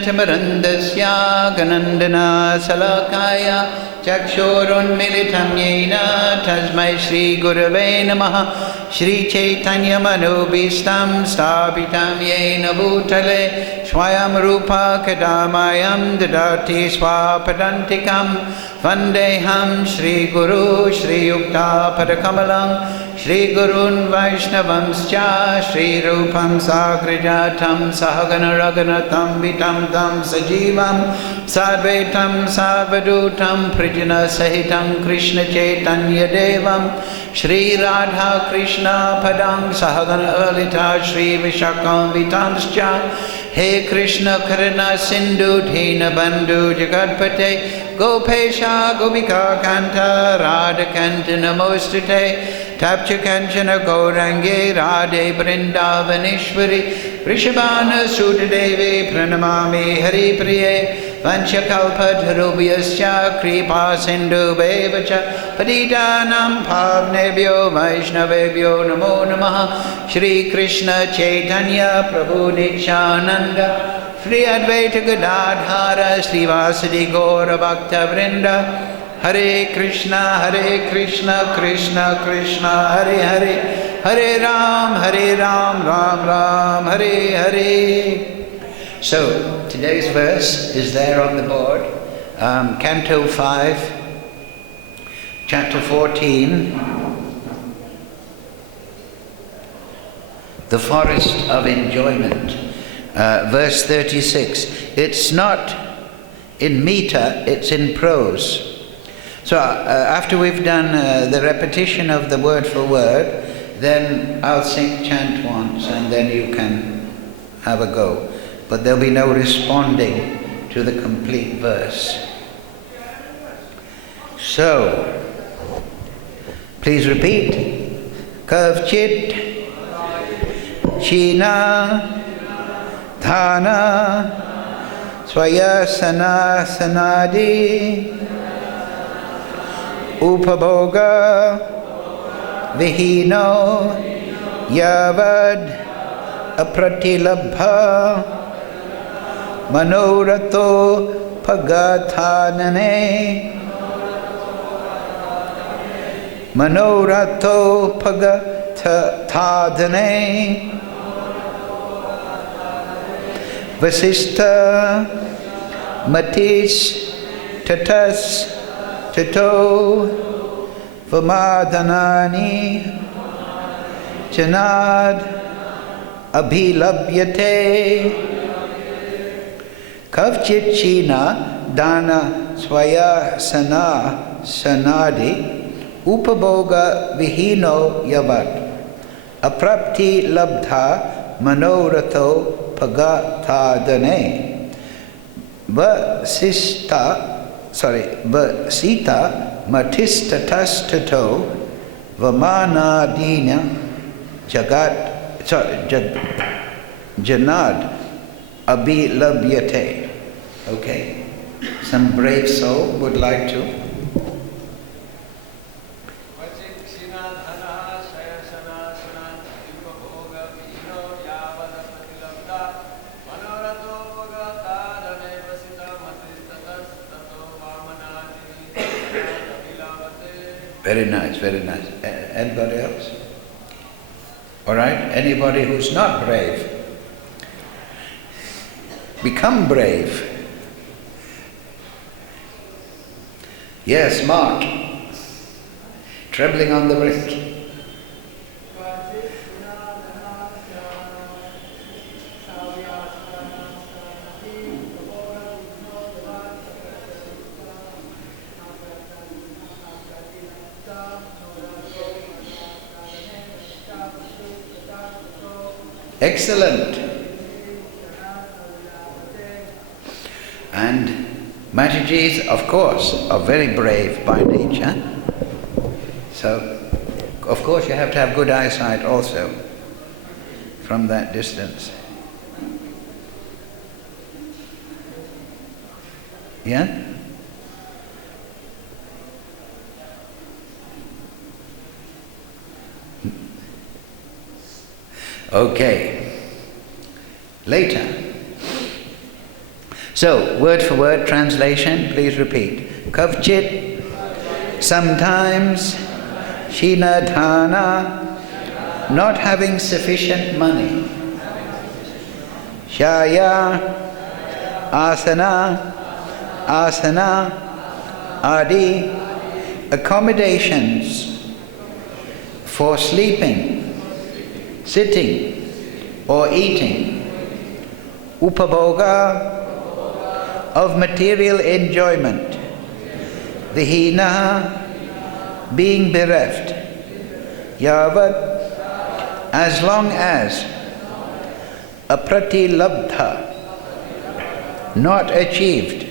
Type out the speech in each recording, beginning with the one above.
Tamarandasya Ganandana Salakaya Chakshorunmilitam Yena Tasmai Shri Gurave Namaha Shri Chaitanya Manobhistam Sthapitam Yena Bhutale Swayam Rupa Kadamayam Dadati Swapadantikam Vandeham Shri Guru Shri Yukta Padakamalam Shri Gurun Vaishnavamscha Shri Rupam Sakrijatam Sahagana Raganatam Vitam Tam Sajivam Sadvaitam Savadutam Prijana Sahitam Krishna Chaitanya Devam Shri Radha Krishna Padam Sahagana Alita Shri Vishakam Vitamscha He Krishna Karana Sindhu Dhina Bandhu Jagatpate Gopesha Gopika Kanta Radha Kanta Namostute Tapcha Kanchana Gaurange Radhe Vrindavaneshwari Vrishabhana Sudadevi Pranamami Hari Priye Vanchakalpa Dharubhyascha Kripa Sindhu Bevacha Patitanam Pavnebhyo Vaishnavebhyo Namo Namaha Shri Krishna Chaitanya Prabhu Nityananda Shri Advaita Gadadhara Shri Vasadi Gaura Bhakta Vrinda Hare Krishna, Krishna Krishna, Hare Hare, Hare Ram, Ram Ram, Hare Hare. So, today's verse is there on the board. Canto 5, Chapter 14, The Forest of Enjoyment, verse 36. It's not in meter, it's in prose. So after we've done the repetition of the word for word, then I'll chant once and then you can have a go. But there'll be no responding to the complete verse. So, please repeat. Kavchit China Dhana Swayasana Sanadi Upabhoga Vihino Yavad Apratilabha Manorato Pagathanane Manorato Pagathanane Vasista Matis Tatas Tato Vamadhanani Janad Abhilabhyate Kavchit China Dana Swaya Sana Sanadi Upabhoga Vihino Yavat Aprapti Labdha Manoratho Pagathadane Sita Matistastato Vamanadina Janad Abhilabhyate. Okay. Some brave soul would like to. Very nice, very nice. Anybody else? All right, anybody who's not brave, become brave. Yes, Mark. Trembling on the brink. Excellent. And Matajis, of course, are very brave by nature. So, of course, you have to have good eyesight also from that distance. Yeah? Okay. Later, So, word for word translation, please repeat. Kavchit, sometimes, Shinadhana, not having sufficient money. Shaya, asana, adi, accommodations for sleeping, sitting, or eating. Upabhoga, of material enjoyment. Vihina, being bereft. Yavat, as long as. Apratilabdha, not achieved.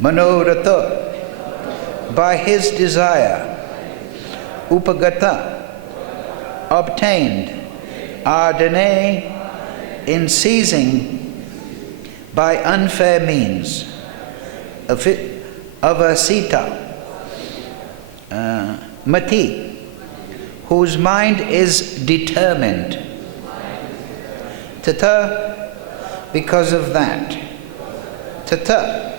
Manoratha, by his desire. Upagata, obtained. Ardane, in seizing by unfair means. Avasita, mati, whose mind is determined. Tata, because of that. Tata,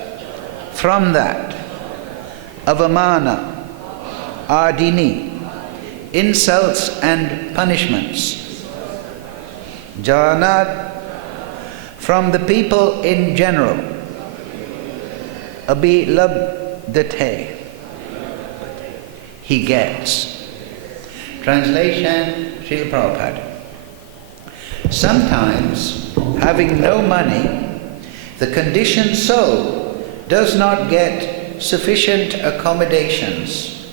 from that. Avamana, ardini, insults and punishments. Janat, from the people in general. Abhilabdate, he gets. Translation, Srila Prabhupada. Sometimes, having no money, the conditioned soul does not get sufficient accommodations.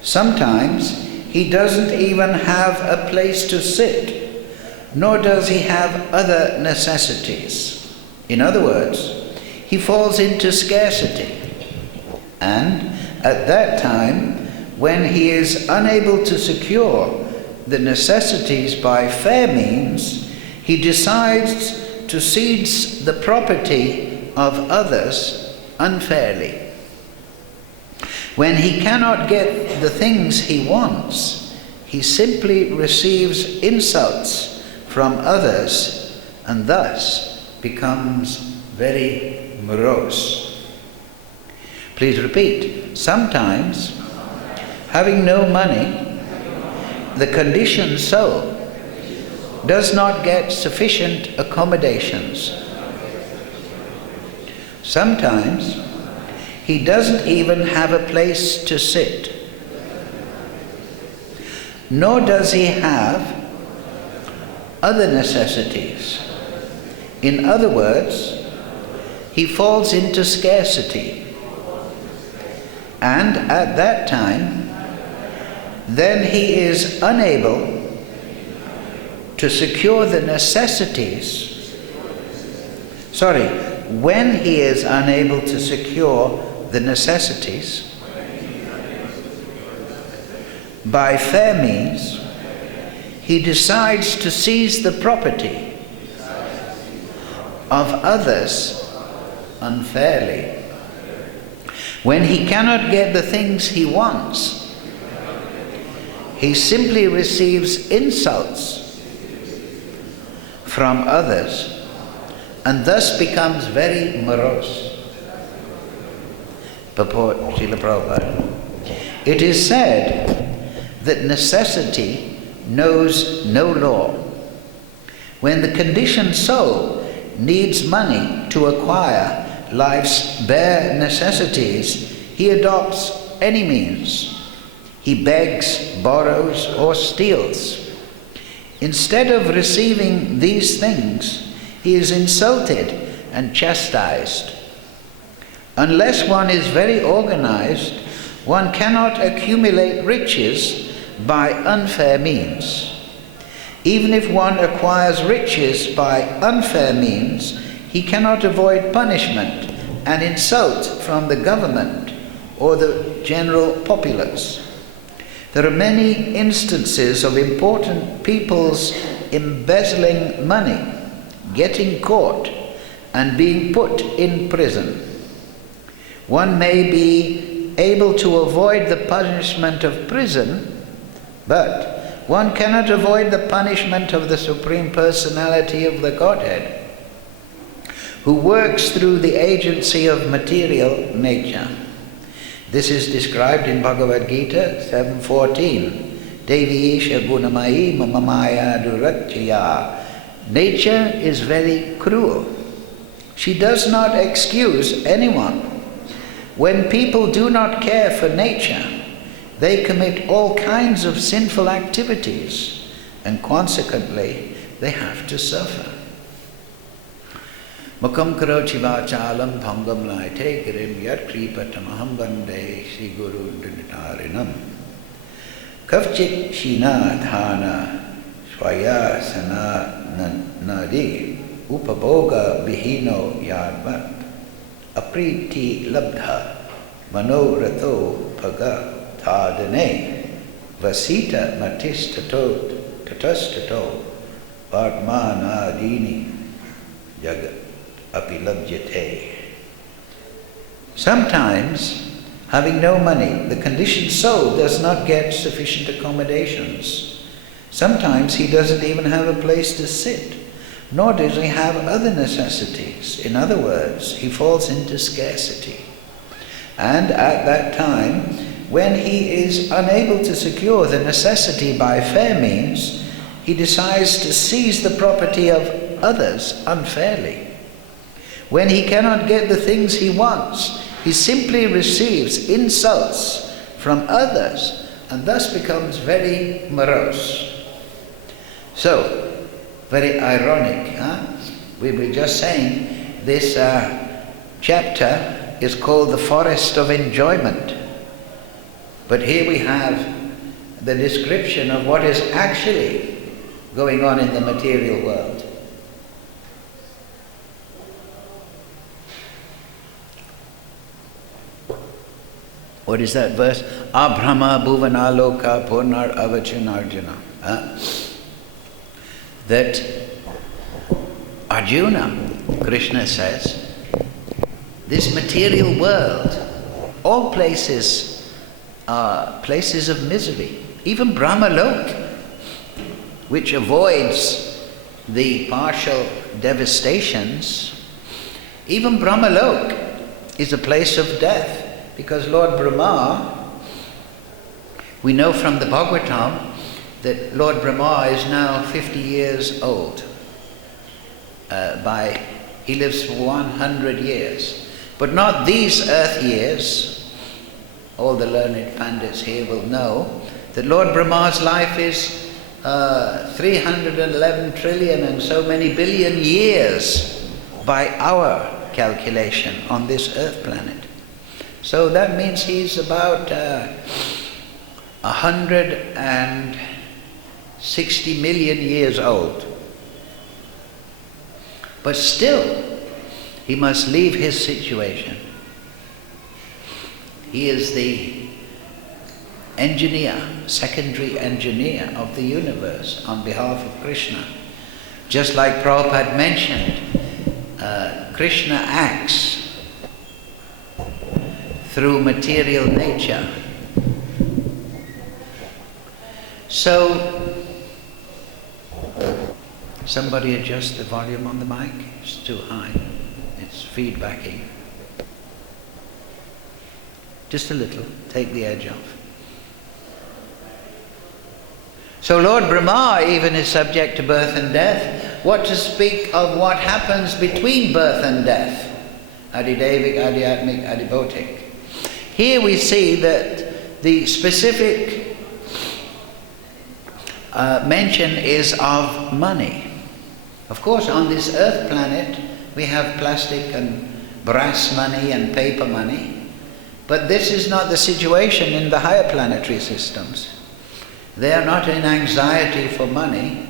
Sometimes, he doesn't even have a place to sit, nor does he have other necessities. In other words, he falls into scarcity. And at that time, when he is unable to secure the necessities by fair means, he decides to seize the property of others unfairly. When he cannot get the things he wants, he simply receives insults from others and thus becomes very morose. Please repeat. Sometimes, having no money, the conditioned soul does not get sufficient accommodations. Sometimes, he doesn't even have a place to sit, nor does he have other necessities. In other words, he falls into scarcity. And at that time, then he is unable to secure the necessities. When he is unable to secure the necessities by fair means, he decides to seize the property of others unfairly. When he cannot get the things he wants, he simply receives insults from others and thus becomes very morose. Purport, Srila Prabhupada. It is said that necessity knows no law. When the conditioned soul needs money to acquire life's bare necessities, he adopts any means. He begs, borrows, or steals. Instead of receiving these things, he is insulted and chastised. Unless one is very organized, one cannot accumulate riches by unfair means. Even if one acquires riches by unfair means, he cannot avoid punishment and insult from the government or the general populace. There are many instances of important people's embezzling money, getting caught, and being put in prison. One may be able to avoid the punishment of prison, but one cannot avoid the punishment of the Supreme Personality of the Godhead. who works through the agency of material nature. This is described in Bhagavad Gita 7:14. Devi Isha Gunamai Mamamaya Durachya. Nature is very cruel. She does not excuse anyone. When people do not care for nature, they commit all kinds of sinful activities, and consequently, they have to suffer. Mukam karochi vachalam bhangam laite girim yat kripatamaham vande Sri Guru Dinitarinam. Kavchit shina dhana swaya sana nadi upaboga vihino yadvat apriti labdha manoratho paga tadane vasita matistatot tatastato padmanadini jagat apilabjate. Sometimes, having no money, the conditioned soul does not get sufficient accommodations. Sometimes he doesn't even have a place to sit, nor does he have other necessities. In other words, he falls into scarcity. And at that time, when he is unable to secure the necessity by fair means, he decides to seize the property of others unfairly. When he cannot get the things he wants, he simply receives insults from others and thus becomes very morose. So, very ironic, huh? We were just saying this chapter is called the Forest of Enjoyment. But here we have the description of what is actually going on in the material world. What is that verse? Abhrama bhuvanaloka purnar avachinarjuna. That Arjuna, Krishna says, this material world, all places are places of misery. Even Brahmalok, which avoids the partial devastations, even Brahmalok is a place of death. Because Lord Brahma, we know from the Bhagavatam that Lord Brahma is now 50 years old. He lives for 100 years. But not these earth years. All the learned pandits here will know that Lord Brahma's life is 311 trillion and so many billion years by our calculation on this earth planet. So that means he's about 160 million years old. But still, he must leave his situation. He is the engineer, secondary engineer of the universe on behalf of Krishna. Just like Prabhupada mentioned, Krishna acts through material nature. So, somebody adjust the volume on the mic. It's too high. It's feedbacking. Just a little. Take the edge off. So Lord Brahma even is subject to birth and death. What to speak of what happens between birth and death? Adidevik, Adhyatmik, Adibhotik. Here we see that the specific mention is of money. Of course, on this earth planet, we have plastic and brass money and paper money. But this is not the situation in the higher planetary systems. They are not in anxiety for money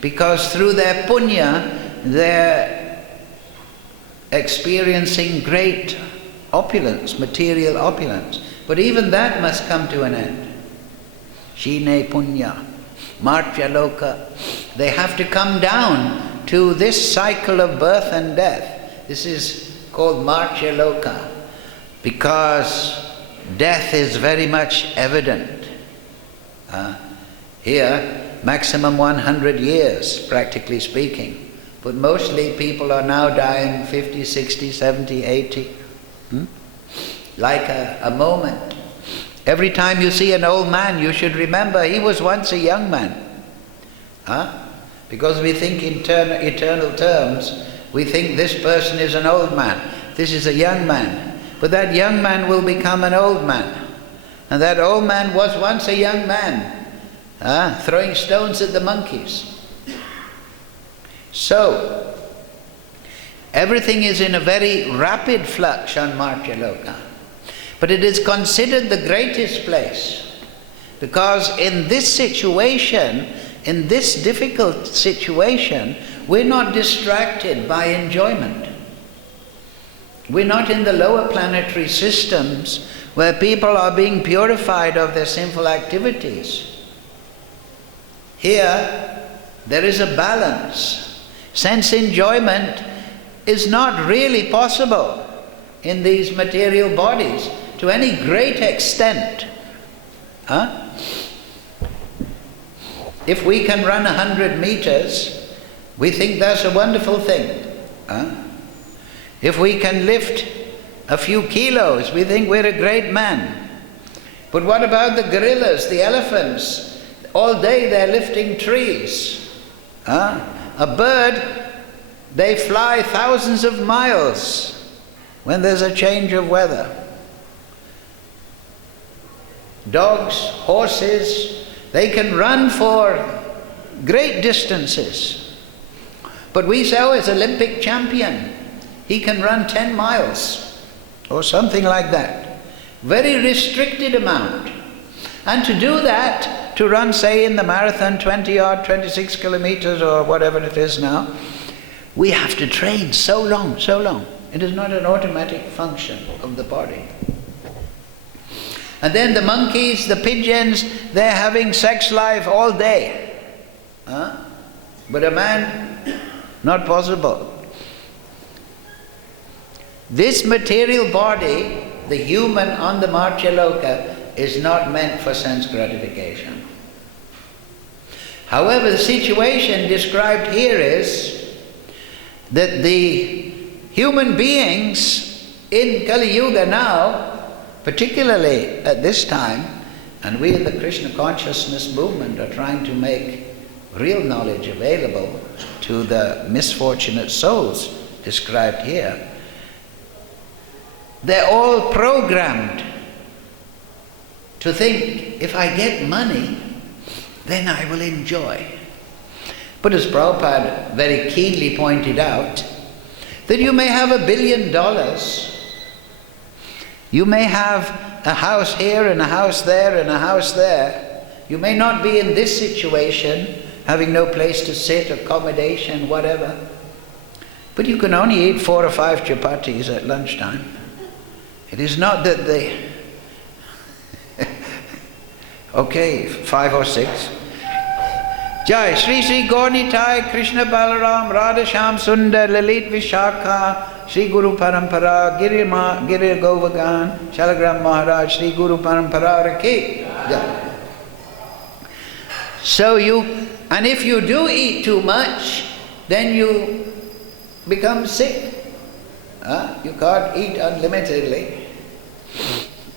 because through their punya, they're experiencing great opulence, material opulence. But even that must come to an end. Shine punya, martya loka. They have to come down to this cycle of birth and death. This is called martya loka because death is very much evident. Here, maximum 100 years, practically speaking. But mostly people are now dying 50, 60, 70, 80. Like a moment. Every time you see an old man, you should remember he was once a young man. Because we think in eternal terms, we think this person is an old man, this is a young man. But that young man will become an old man. And that old man was once a young man, throwing stones at the monkeys. So, everything is in a very rapid flux on Martyaloka. But it is considered the greatest place, because in this situation, in this difficult situation, we're not distracted by enjoyment. We're not in the lower planetary systems where people are being purified of their sinful activities. Here, there is a balance. Sense enjoyment is not really possible in these material bodies to any great extent. If we can run 100 meters, we think that's a wonderful thing. If we can lift a few kilos, we think we're a great man. But what about the gorillas, the elephants? All day they're lifting trees. A bird, they fly thousands of miles when there's a change of weather. Dogs, horses, they can run for great distances. But we say, oh, it's Olympic champion. He can run 10 miles or something like that. Very restricted amount. And to do that, to run, say, in the marathon 20 or 26 kilometers or whatever it is now, we have to train so long, so long. It is not an automatic function of the body. And then the monkeys, the pigeons, they're having sex life all day. But a man, not possible. This material body, the human on the Martyaloka, is not meant for sense gratification. However, the situation described here is that the human beings in Kali Yuga now, particularly at this time, and we in the Krishna consciousness movement are trying to make real knowledge available to the misfortunate souls described here, they're all programmed to think, if I get money, then I will enjoy. But as Prabhupada very keenly pointed out, that you may have $1 billion, you may have a house here and a house there and a house there. You may not be in this situation, having no place to sit, accommodation, whatever. But you can only eat 4 or 5 chapatis at lunchtime. It is not that they... Okay, 5 or 6. Jai Shri Shri Gaunitai Krishna Balaram Radha Sham Sundar Lalit Vishakha Shri Guru Parampara Giri Govagan Shalagram Maharaj Shri Guru Parampara Raki. Yeah. So and if you do eat too much, then you become sick. You can't eat unlimitedly.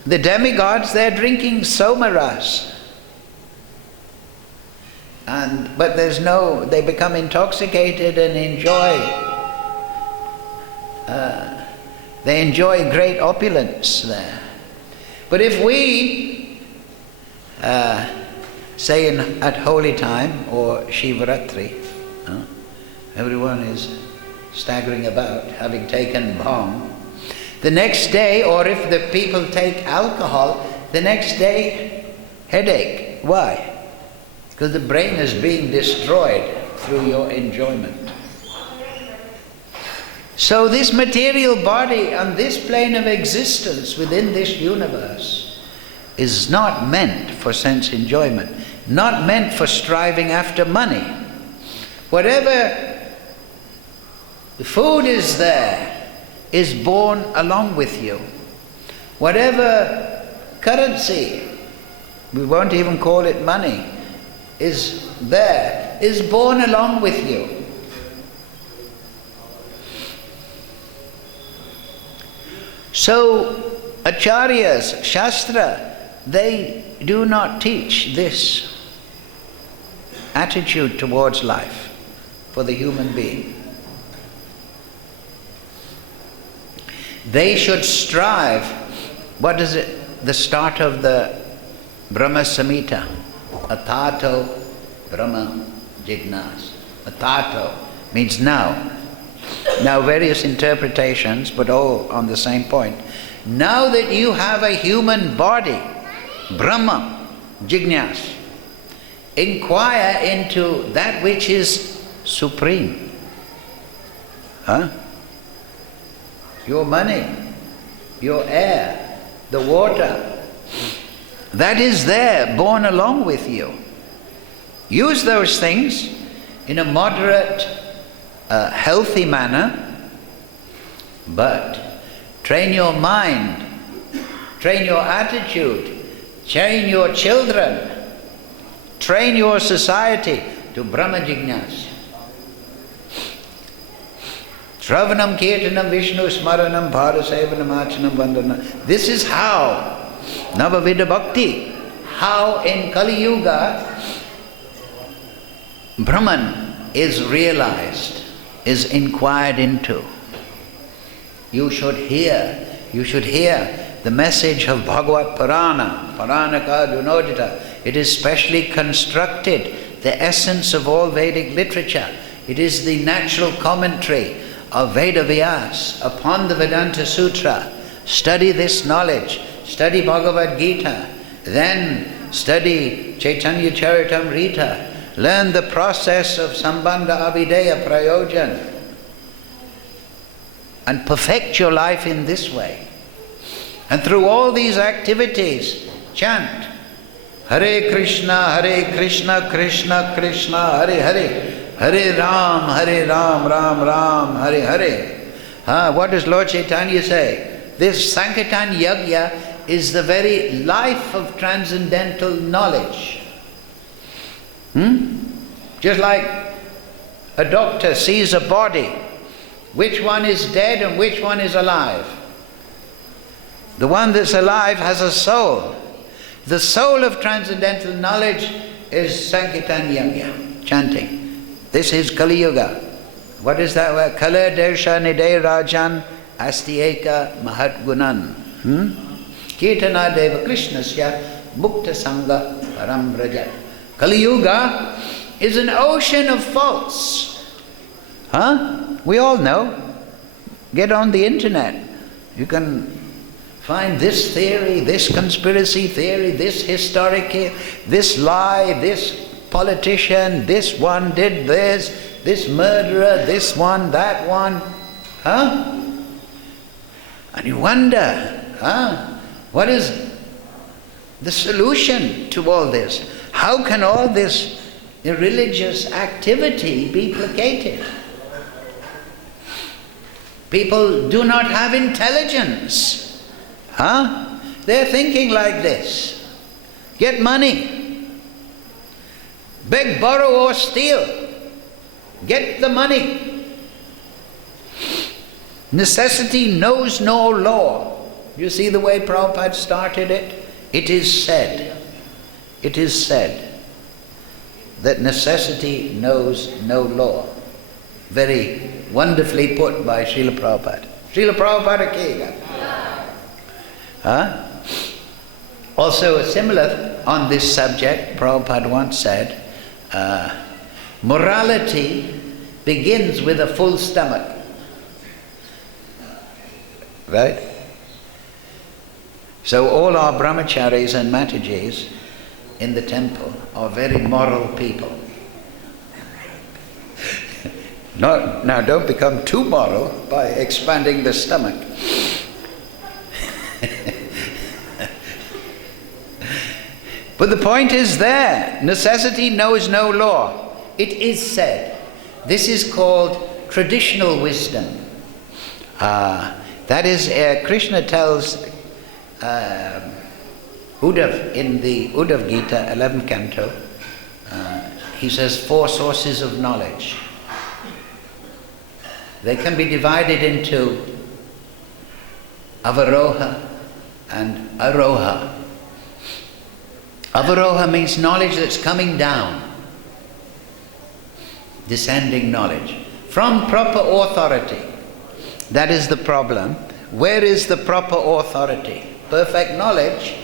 The demigods, they're drinking somaras. But they become intoxicated and they enjoy great opulence there. But if we, say at holy time or Shivaratri, everyone is staggering about having taken bhang, the next day, or if the people take alcohol, the next day, headache. Why? Because the brain is being destroyed through your enjoyment. So this material body on this plane of existence within this universe is not meant for sense enjoyment, not meant for striving after money. Whatever the food is there, is born along with you. Whatever currency, we won't even call it money, is there, is born along with you. So, acharyas, shastra, they do not teach this attitude towards life for the human being. They should strive. What is it? The start of the Brahma Samhita. Atato Brahma Jignas. Atato means now. Now various interpretations, but all on the same point. Now that you have a human body, Brahma Jignas, inquire into that which is supreme. Your money, your air, the water, that is there, born along with you. Use those things in a moderate, healthy manner, but train your mind, train your attitude, train your children, train your society to Brahma Jignas. Shravanam, Kirtanam, Vishnu, Smaranam, Bharasevanam, Achanam, Vandanam. This is how Navavida Bhakti, how in Kali Yuga Brahman is realized, is inquired into. You should hear the message of Bhagavad Purana, Puranaka Dunodita. It is specially constructed, the essence of all Vedic literature. It is the natural commentary of Veda Vyas upon the Vedanta Sutra. Study this knowledge, study Bhagavad Gita, then study Chaitanya Charitamrita, learn the process of Sambandha Avideya Prayojan, and perfect your life in this way. And through all these activities, chant Hare Krishna, Krishna Krishna, Hare Hare, Hare Ram, Ram Ram, Hare Hare. What does Lord Chaitanya say? This Sankirtan Yajna is the very life of transcendental knowledge. Just like a doctor sees a body, which one is dead and which one is alive. The one that's alive has a soul. The soul of transcendental knowledge is Sankirtan Yajna, chanting. This is Kali Yuga. What is that word? Kala Dersha Nidai Rajan Asti Eka Mahat Gunan. Kirtana Deva Krishnasya Mukta Sangha Param Raja. Kali Yuga is an ocean of faults. We all know. Get on the internet. You can find this theory, this conspiracy theory, this historic, this lie, this politician, this one did this murderer, this one, that one. And you wonder, what is the solution to all this? How can all this religious activity be placated? People do not have intelligence. They're thinking like this. Get money. Beg, borrow or steal. Get the money. Necessity knows no law. You see the way Prabhupada started it? It is said that necessity knows no law. Very wonderfully put by Srila Prabhupada. Srila Prabhupada Kega. Also similar on this subject, Prabhupada once said, morality begins with a full stomach. Right? So all our brahmacharis and matajis in the temple are very moral people. Now don't become too moral by expanding the stomach. But the point is there. Necessity knows no law. It is said. This is called traditional wisdom. That is, Krishna tells Uddhav in the Uddhav Gita, 11th canto, he says 4 sources of knowledge. They can be divided into Avaroha and Aroha. Avaroha means knowledge that's coming down, descending knowledge from proper authority. That is the problem. Where is the proper authority? Perfect knowledge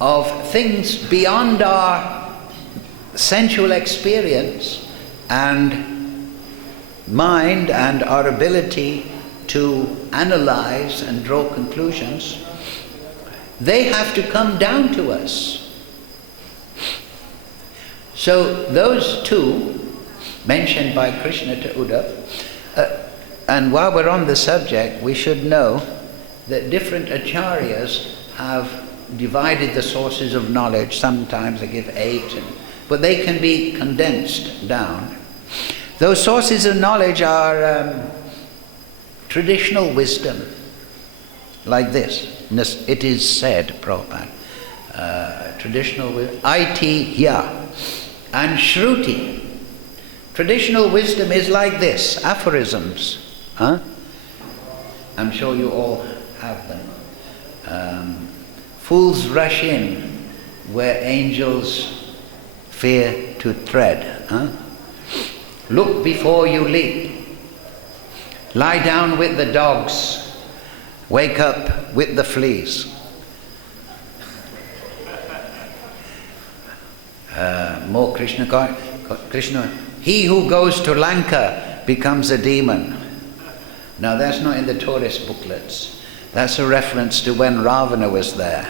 of things beyond our sensual experience and mind and our ability to analyze and draw conclusions. They have to come down to us. So those two mentioned by Krishna to Uddhava, and while we're on the subject, we should know that different acharyas have divided the sources of knowledge. Sometimes they give 8, but they can be condensed down. Those sources of knowledge are traditional wisdom, like this. It is said, Prabhupada, traditional wisdom, Aitihya, and Shruti. Traditional wisdom is like this, aphorisms. I'm sure you all have them. Fools rush in where angels fear to tread. Look before you leap. Lie down with the dogs. Wake up with the fleas. More Krishna. He who goes to Lanka becomes a demon. Now that's not in the tourist booklets. That's a reference to when Ravana was there.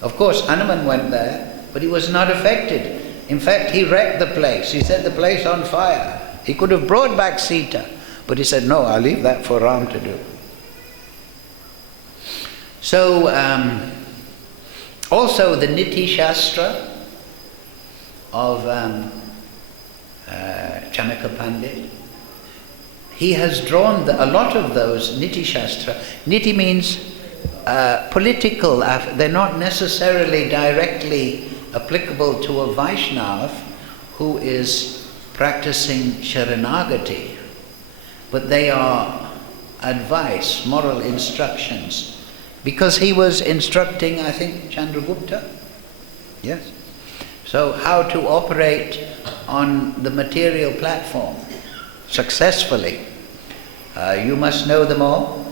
Of course, Hanuman went there, but he was not affected. In fact, he wrecked the place. He set the place on fire. He could have brought back Sita, but he said, no, I'll leave that for Ram to do. So, also the Niti Shastra of Chanaka Pandit, he has drawn a lot of those Niti Shastra. Niti means political, they're not necessarily directly applicable to a Vaishnava who is practicing Sharanagati, but they are advice, moral instructions, because he was instructing, I think, Chandragupta. Yes. So how to operate on the material platform successfully. You must know them all.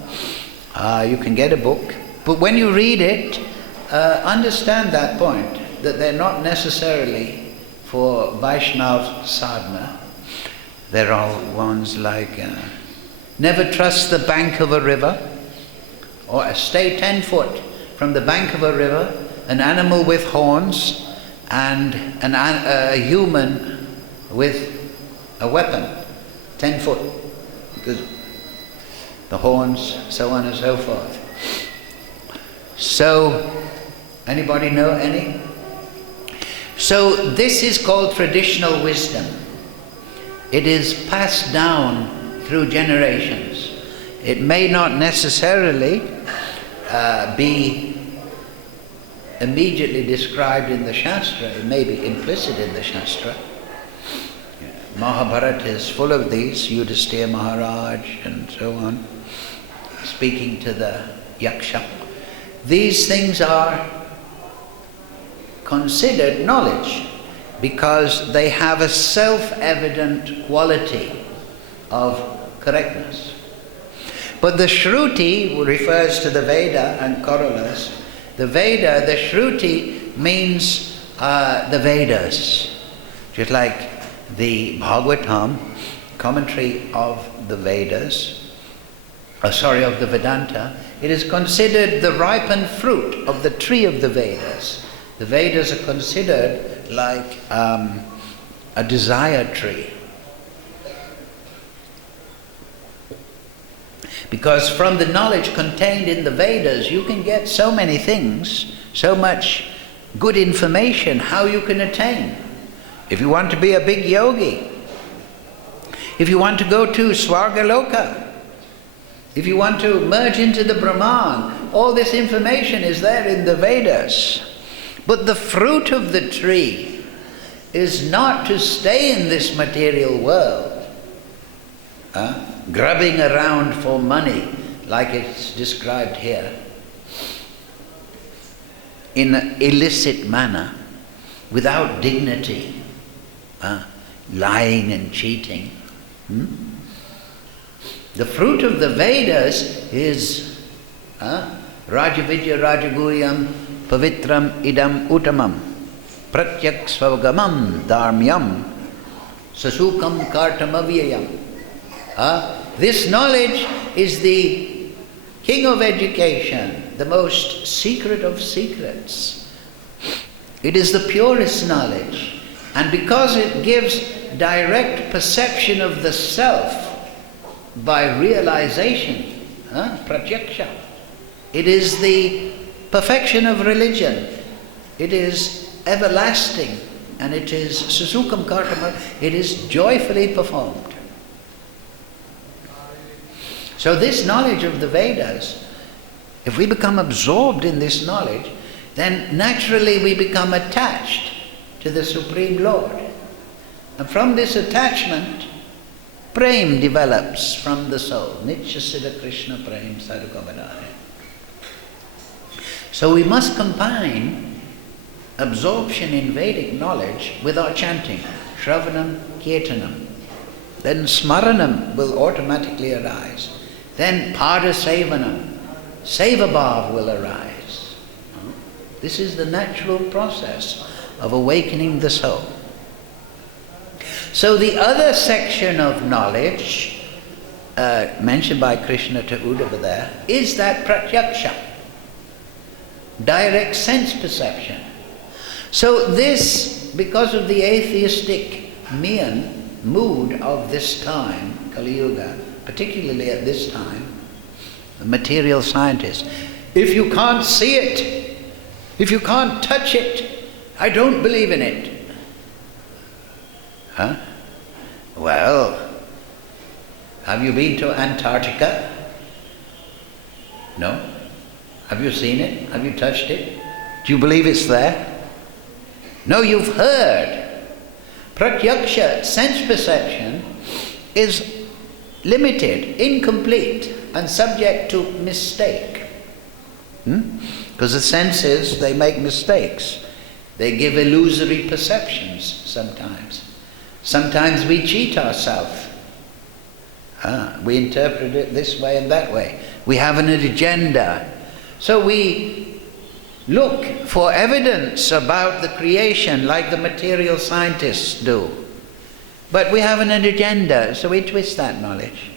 You can get a book. But when you read it, understand that point, that they're not necessarily for Vaishnava sadhana. There are ones like never trust the bank of a river, or stay 10 foot from the bank of a river, an animal with horns and a human with a weapon, 10 foot, because the horns, so on and so forth. So, anybody know any? So this is called traditional wisdom. It is passed down through generations. It may not necessarily be immediately described in the Shastra. It may be implicit in the Shastra. Mahabharata is full of these, Yudhisthira Maharaj and so on, speaking to the Yaksha. These things are considered knowledge because they have a self-evident quality of correctness. But the Shruti refers to the Veda and Korolas. The Shruti means the Vedas. Just like the Bhagavatam, commentary of the Vedas, of the Vedanta, it is considered the ripened fruit of the tree of the Vedas. The Vedas are considered like a desire tree. Because from the knowledge contained in the Vedas, you can get so many things, so much good information, how you can attain. If you want to be a big yogi, if you want to go to Svargaloka, if you want to merge into the Brahman, all this information is there in the Vedas. But the fruit of the tree is not to stay in this material world, grubbing around for money like it's described here, in an illicit manner, without dignity, lying and cheating. The fruit of the Vedas is Rajavidya Rajaguyam Pavitram Idam Uttamam Pratyak Svavagamam Dharmyam Sasukam Kartamavyayam. This knowledge is the king of education, the most secret of secrets. It is the purest knowledge, and because it gives direct perception of the self by realization, pratyaksha, it is the perfection of religion. It is everlasting, and it is susukam kartama, it is joyfully performed. So this knowledge of the Vedas, if we become absorbed in this knowledge, then naturally we become attached to the Supreme Lord. And from this attachment, prem develops from the soul. Nitya Siddha Krishna Prem Sadhukamadaya. So we must combine absorption in Vedic knowledge with our chanting. Shravanam, Kirtanam. Then Smaranam will automatically arise. Then Pada Sevanam, Sevabhav will arise. This is the natural process of awakening the soul. So the other section of knowledge mentioned by Krishna to Uddhava there is that pratyaksha, direct sense perception. So this, because of the atheistic mood of this time, Kali Yuga, particularly at this time, the material scientists, if you can't see it, if you can't touch it, I don't believe in it. Well, have you been to Antarctica? No? Have you seen it? Have you touched it? Do you believe it's there? No, you've heard. Pratyaksha, sense perception, is limited, incomplete, and subject to mistake. Because the senses, they make mistakes. They give illusory perceptions sometimes. Sometimes we cheat ourselves. We interpret it this way and that way. We have an agenda. So we look for evidence about the creation like the material scientists do. But we have an agenda, so we twist that knowledge.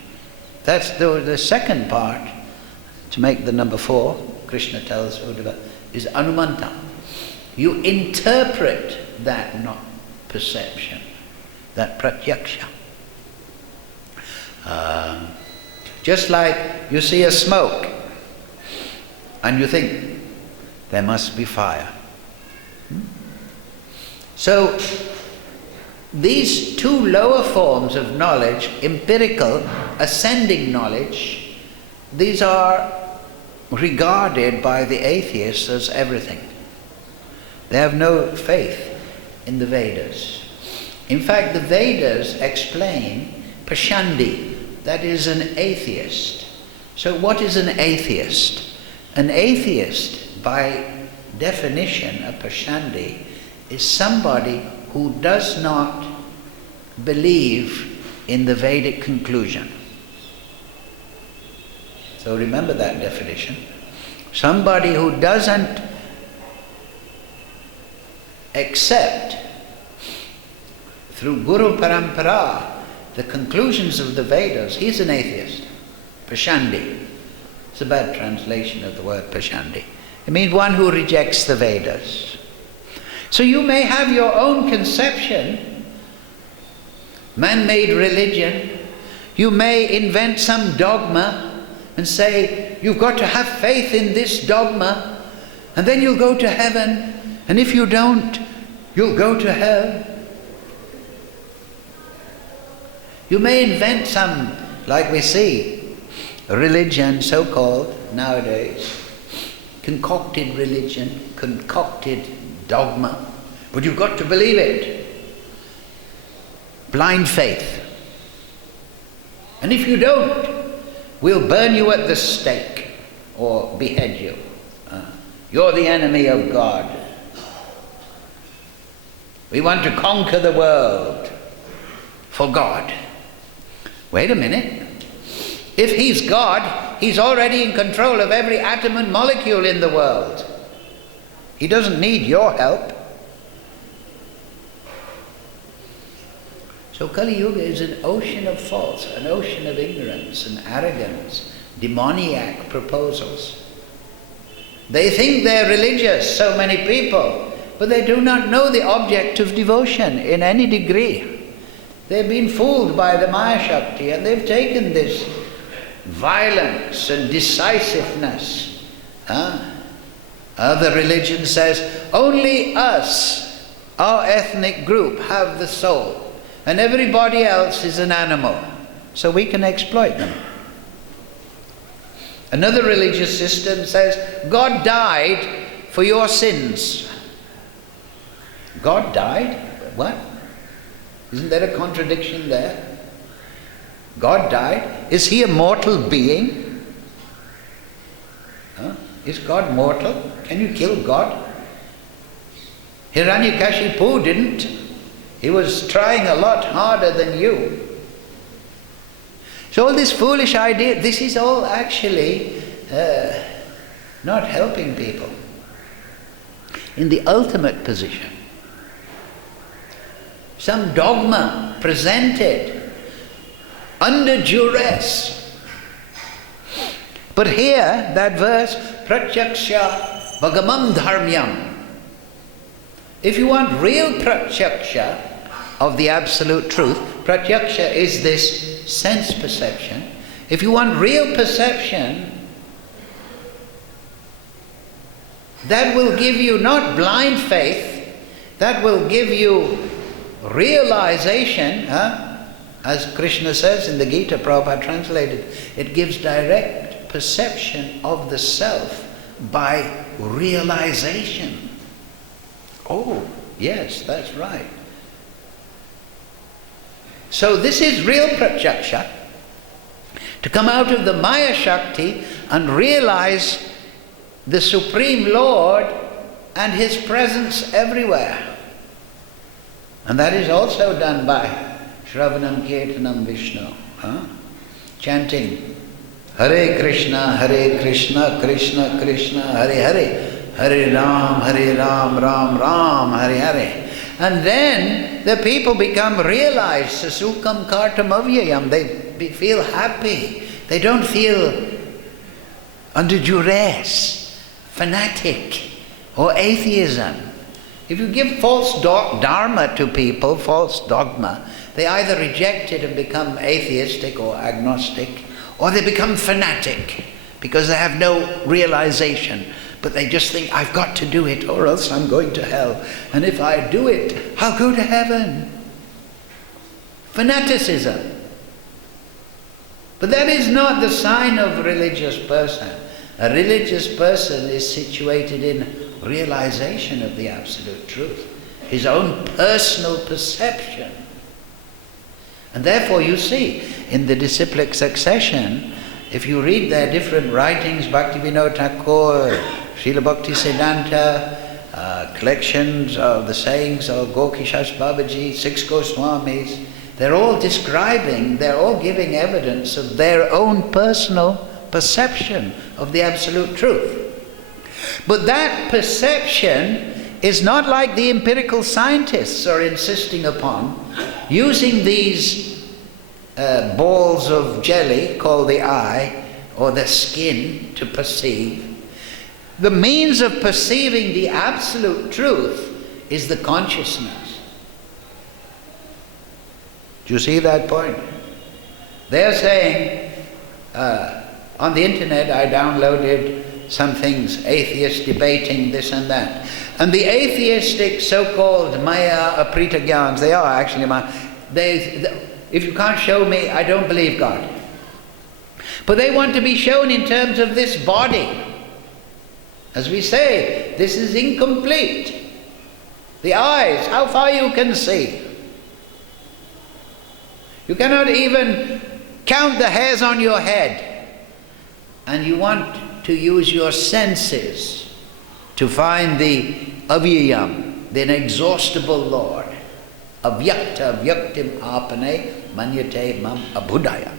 That's the second part, to make the number 4, Krishna tells Uddhava, is anumanta. You interpret that perception, that pratyaksha. Just like you see a smoke and you think there must be fire. So these two lower forms of knowledge, empirical, ascending knowledge, these are regarded by the atheists as everything. They have no faith in the Vedas. In fact, the Vedas explain Pashandi, that is an atheist. So what is an atheist? An atheist, by definition, a Pashandi, is somebody who does not believe in the Vedic conclusion. So remember that definition. Somebody who doesn't accept through Guru Parampara the conclusions of the Vedas, he's an atheist. Pashandi. It's a bad translation of the word Pashandi. It means one who rejects the Vedas. So you may have your own conception, man-made religion. You may invent some dogma and say, you've got to have faith in this dogma, and then you'll go to heaven, and if you don't, you'll go to hell. You may invent some, like we see, religion, so-called, nowadays, concocted religion, concocted dogma, but you've got to believe it. Blind faith. And if you don't, We'll burn you at the stake or behead you. You're the enemy of God. We want to conquer the world for God. Wait a minute. If he's God, he's already in control of every atom and molecule in the world. He doesn't need your help. So Kali Yuga is an ocean of faults, an ocean of ignorance and arrogance, demoniac proposals. They think they're religious, so many people, but they do not know the object of devotion in any degree. They've been fooled by the Maya Shakti, and they've taken this violence and decisiveness. The religion says, only us, our ethnic group, have the soul, and everybody else is an animal, so we can exploit them. Another religious system says, God died for your sins. God died? What? Isn't there a contradiction there? God died? Is he a mortal being? Is God mortal? Can you kill God? Hiranyakashipu didn't. He was trying a lot harder than you. So all this foolish idea, this is all actually not helping people in the ultimate position. Some dogma presented under duress. But here, that verse, Pratyaksha Bhagamam Dharmyam. If you want real Pratyaksha of the absolute truth, Pratyaksha is this sense perception. If you want real perception, that will give you not blind faith, that will give you realization, as Krishna says in the Gita, Prabhupada translated, it gives direct perception of the self by realization. Oh, yes, that's right. So this is real Pratyaksha, to come out of the Maya Shakti and realize the Supreme Lord and His presence everywhere. And that is also done by Shravanam Kirtanam Vishnu, chanting Hare Krishna, Krishna Krishna, Hare Hare, Hare Ram, Ram Ram, Hare Hare. And then the people become realized, Sasukam Kartam Avyayam. They feel happy. They don't feel under duress, fanatic, or atheism. If you give false dharma to people, false dogma, they either reject it and become atheistic or agnostic, or they become fanatic because they have no realization. But they just think, I've got to do it or else I'm going to hell. And if I do it, I'll go to heaven. Fanaticism. But that is not the sign of a religious person. A religious person is situated in realization of the absolute truth. His own personal perception. And therefore you see, in the disciplic succession, if you read their different writings, Bhaktivinoda Thakur, Srila Bhakti Siddhanta, collections of the sayings of Gokishas Babaji, 6 Goswamis, they're all describing, they're all giving evidence of their own personal perception of the absolute truth. But that perception is not like the empirical scientists are insisting upon, using these balls of jelly called the eye or the skin to perceive. The means of perceiving the absolute truth is the consciousness. Do you see that point? They're saying, on the internet I downloaded some things, atheists debating this and that. And the atheistic so-called Maya Aprita Gyans, they are actually Maya, if you can't show me, I don't believe God. But they want to be shown in terms of this body. As we say, this is incomplete. The eyes, how far you can see. You cannot even count the hairs on your head. and you want to use your senses to find the avyayam, the inexhaustible Lord, avyakta vyaktim apane manyate mam abhudaya.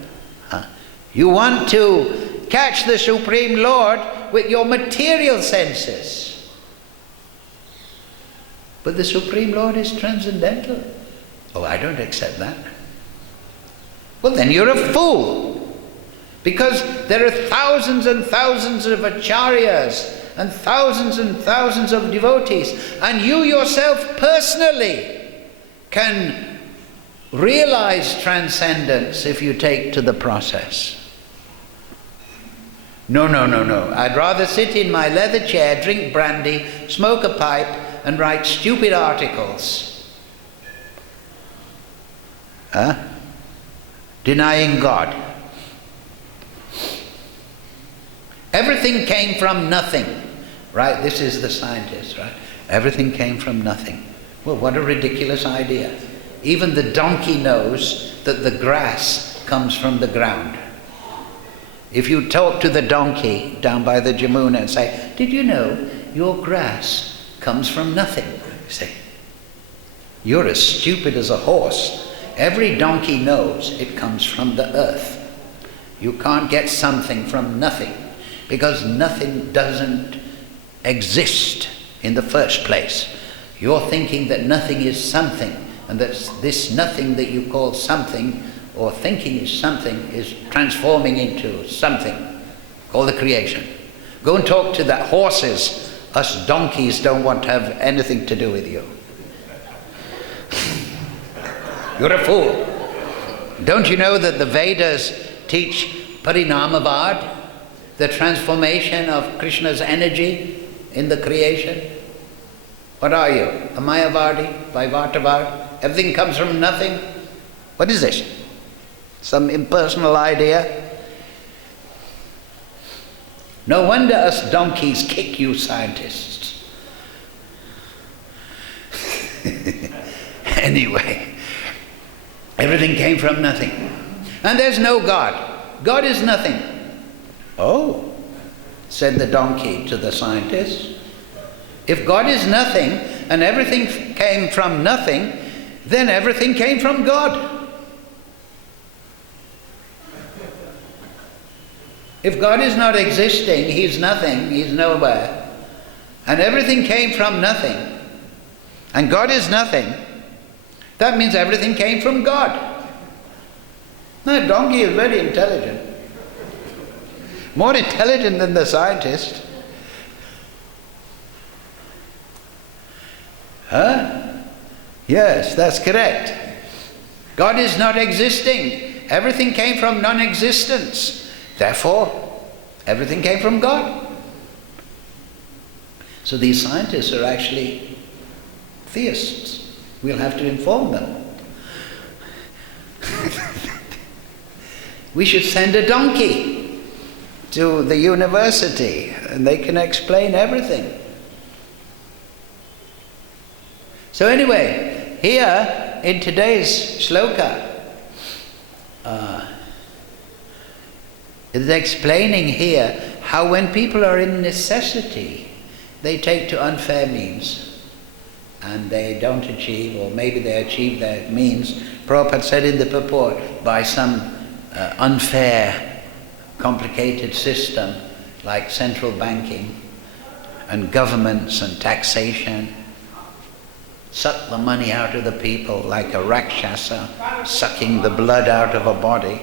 You want to catch the Supreme Lord with your material senses. But the Supreme Lord is transcendental. Oh, I don't accept that. Well, then you're a fool. Because there are thousands and thousands of acharyas and thousands of devotees. And you yourself personally can realize transcendence if you take to the process. No. I'd rather sit in my leather chair, drink brandy, smoke a pipe, and write stupid articles. Denying God. Everything came from nothing. Right? This is the scientist, right? Everything came from nothing. Well, what a ridiculous idea. Even the donkey knows that the grass comes from the ground. If you talk to the donkey down by the Jamuna and say, did you know your grass comes from nothing? You say, you're as stupid as a horse. Every donkey knows it comes from the earth. You can't get something from nothing, because nothing doesn't exist in the first place. You're thinking that nothing is something, and that this nothing that you call something or thinking is something is transforming into something called the creation. Go and talk to the horses. Us donkeys don't want to have anything to do with you. You're a fool. Don't you know that the Vedas teach Parinamavad, the transformation of Krishna's energy in the creation? What are you? A Mayavadi? Vaivatavad? Everything comes from nothing? What is this? Some impersonal idea? No wonder us donkeys kick you scientists. Anyway, everything came from nothing. And there's no God. God is nothing. Oh, said the donkey to the scientist. If God is nothing and everything came from nothing, then everything came from God. If God is not existing, He's nothing, He's nowhere, and everything came from nothing, and God is nothing, that means everything came from God. Now, the donkey is very intelligent. More intelligent than the scientist. Yes, that's correct. God is not existing. Everything came from non-existence. Therefore, everything came from God. So these scientists are actually theists. We'll have to inform them. We should send a donkey to the university and they can explain everything. So anyway, here in today's shloka, it is explaining here how when people are in necessity, they take to unfair means and they don't achieve, or maybe they achieve their means, Prabhupada said in the purport, by some unfair, complicated system like central banking and governments and taxation, suck the money out of the people like a rakshasa sucking the blood out of a body.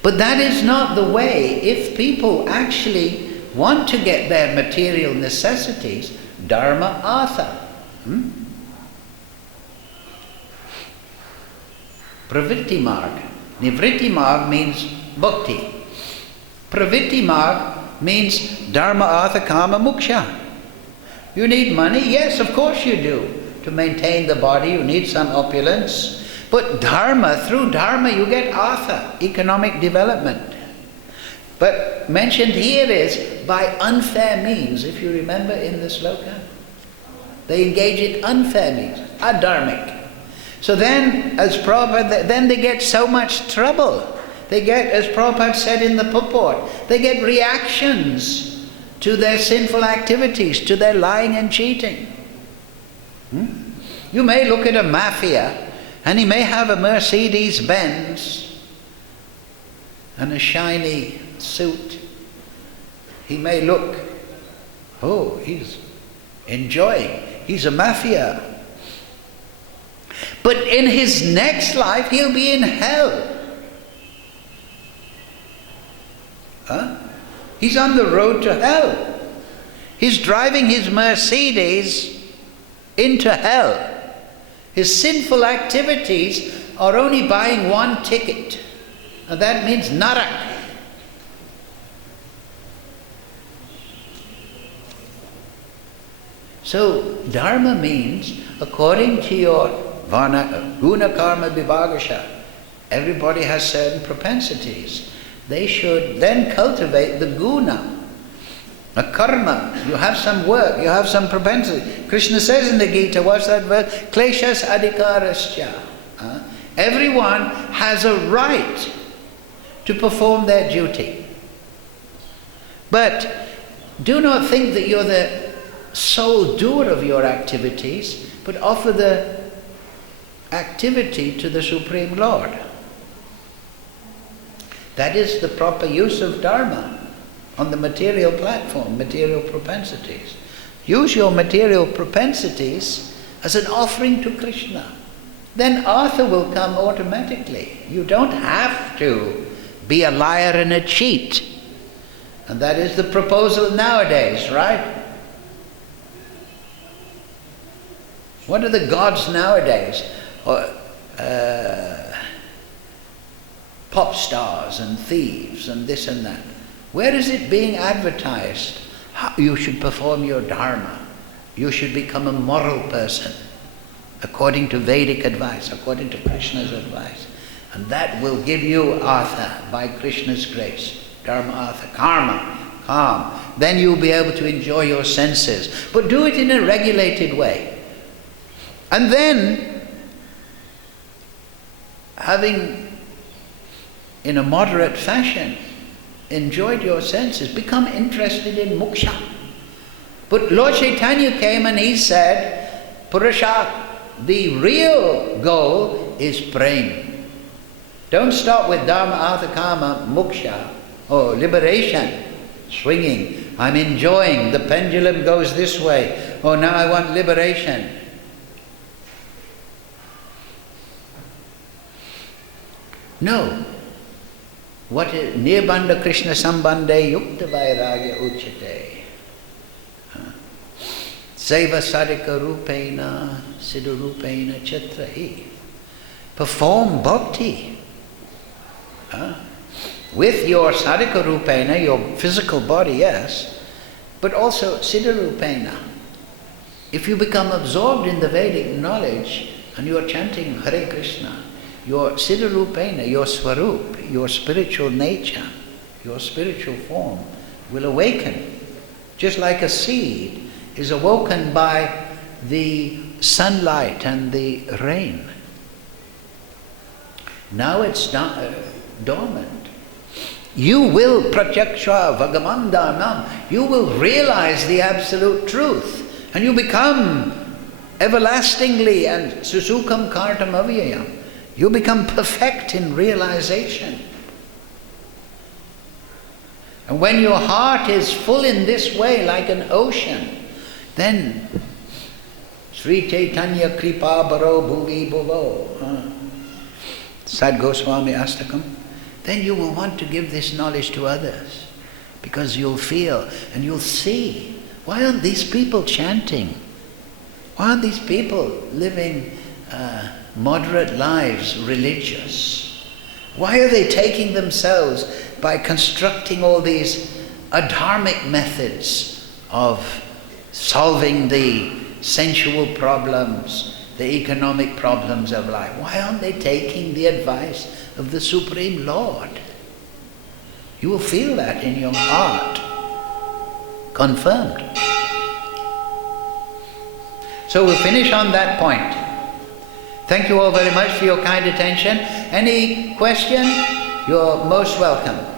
But that is not the way. If people actually want to get their material necessities, dharma artha. Pravritti marg. Nivritti marg means bhakti. Pravritti marg means dharma artha kama moksha. You need money? Yes, of course you do. To maintain the body, you need some opulence. But dharma, through dharma you get artha, economic development. But mentioned here is by unfair means, if you remember in the sloka. They engage in unfair means, adharmic. So then, as Prabhupada, then they get so much trouble They get, as Prabhupada said in the purport, they get reactions to their sinful activities, to their lying and cheating. You may look at a mafia, and he may have a Mercedes Benz and a shiny suit. He may look, oh, he's enjoying. He's a mafia. But in his next life, he'll be in hell. He's on the road to hell. He's driving his Mercedes into hell. His sinful activities are only buying one ticket, and that means narak. So dharma means, according to your guna karma vibhagasha, everybody has certain propensities. They should then cultivate the guna. A karma, you have some work, you have some propensity. Krishna says in the Gita, what's that verse? Kleshas adhikarascha. Everyone has a right to perform their duty. But do not think that you're the sole doer of your activities, but offer the activity to the Supreme Lord. That is the proper use of dharma on the material platform, material propensities. Use your material propensities as an offering to Krishna. Then Artha will come automatically. You don't have to be a liar and a cheat. And that is the proposal nowadays, right? What are the gods nowadays? Pop stars and thieves and this and that. Where is it being advertised? How you should perform your dharma. You should become a moral person, according to Vedic advice, according to Krishna's advice. And that will give you artha by Krishna's grace. Dharma, artha, karma, calm. Then you'll be able to enjoy your senses. But do it in a regulated way. And then, having in a moderate fashion enjoyed your senses, become interested in moksha. But Lord Chaitanya came and he said, Purusha, the real goal is prema. Don't stop with dharma, artha, kama, moksha, or liberation, swinging. I'm enjoying, the pendulum goes this way. Oh, now I want liberation. No. What is Nirbandha Krishna Sambandhe Yukta Vairagya Uchate? Seva Sadhika Rupena Siddha Rupena Chatrahi. Perform bhakti. With your Sadhika Rupena, your physical body, yes, but also Siddha Rupena. If you become absorbed in the Vedic knowledge and you are chanting Hare Krishna, your Siddha Rupena, your Swarup, your spiritual nature, your spiritual form will awaken. Just like a seed is awoken by the sunlight and the rain. Now it's dormant. You will pratyaksha vagamandhanam. You will realize the absolute truth. And you become everlastingly and susukam kartam avyayam. You become perfect in realization. And when your heart is full in this way, like an ocean, then Sri Chaitanya Kripa Baro Bhuvi Bhuvo, Sad Goswami Astakam, then you will want to give this knowledge to others, because you'll feel and you'll see, why aren't these people chanting? Why aren't these people living moderate lives, religious? Why are they taking themselves by constructing all these adharmic methods of solving the sensual problems, the economic problems of life? Why aren't they taking the advice of the Supreme Lord? You will feel that in your heart. Confirmed. So we'll finish on that point. Thank you all very much for your kind attention. Any question? You're most welcome.